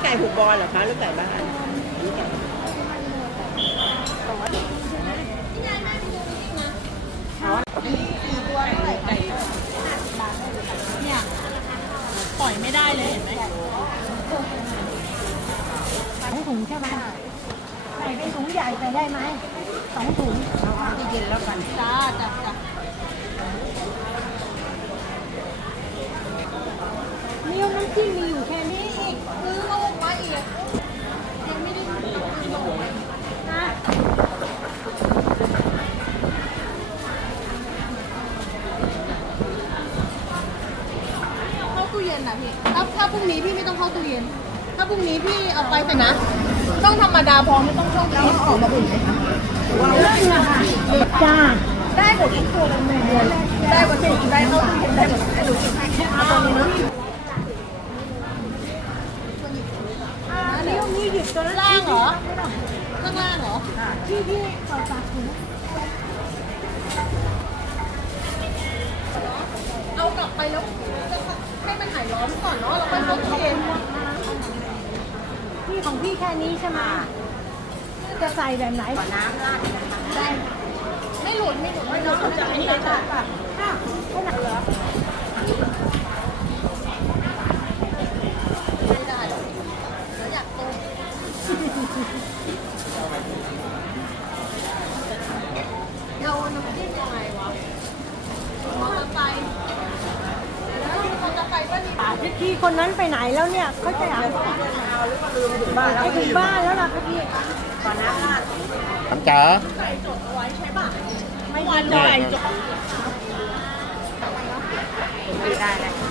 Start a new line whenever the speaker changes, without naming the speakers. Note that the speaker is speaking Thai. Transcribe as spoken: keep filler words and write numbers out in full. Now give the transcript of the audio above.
ก่ผูกบอลเหรอคะหรือไก่บ้านนี่ไก่
เนี่ยปล่อยไม่ได้เลยเห็นไหม
สองถุงใช่ไหมใส่เป็นถุงใหญ่ใส่ได้ไหมสองถุงเอาเอาที่เย็นแล้วกัน
จ้าจ้าจ้า
นี่น้ำจิ้มมีอยู่แค่นี้อีกซื้อมาลงมาอีกยังไม่ได้นะ
เข้าตู้เย็นนะพี่ถ้าถ้าพรุ่งนี้พี่ไม่ต้องเข้าตู้เย็นถ้าพรุ่งนี้พี่เอาไปใส่นะต้องธรรมดาพอไม่ต้องช่องแล้วออกมาอุ่นไหมคะ
เล่นนะคะจ้า
ได้หมดทุกตัวเลยแม่ได้หมดทุกได้เข้าตู้เย็นได้หมดได้หนูกินให้เอาตรงนี้นะ
อันนี้มีหยิบตัวนั้น
ล่างเหรอข้างล่างเหรอ
ที่ที่ต่อจากถุง
เอากลับไปแล้วให้มันหายร้อนก่อนเนาะแล้วค่อยเข้าตู้เย็น
พี่ของพี่แค่นี้ใช่ไหมจะใส่แบบไหนก่อนน้ำราดได้
ไม่หลุดไม่หลุดไม่หลุดจะอันนี้เลยค่ะ
ค่ะก็หนักเหรอ
ไม่ได้หรอกแล้วอยากต้มเราน้ำจิ้มยังไงวะมอเตอร์ไซค์แล้วมอเตอร์ไซค์ก็ดี
พี่คนนั้นไปไหนแล้วเนี่ยเขาจะเอาไปถึงบ้านแล้วล่ะพี่ก่อนน้ำราด
ทำจ๋า
ใส่จดเอาไว้ใช่ป่ะไม่วันใส่จด
ไม่ได้นะ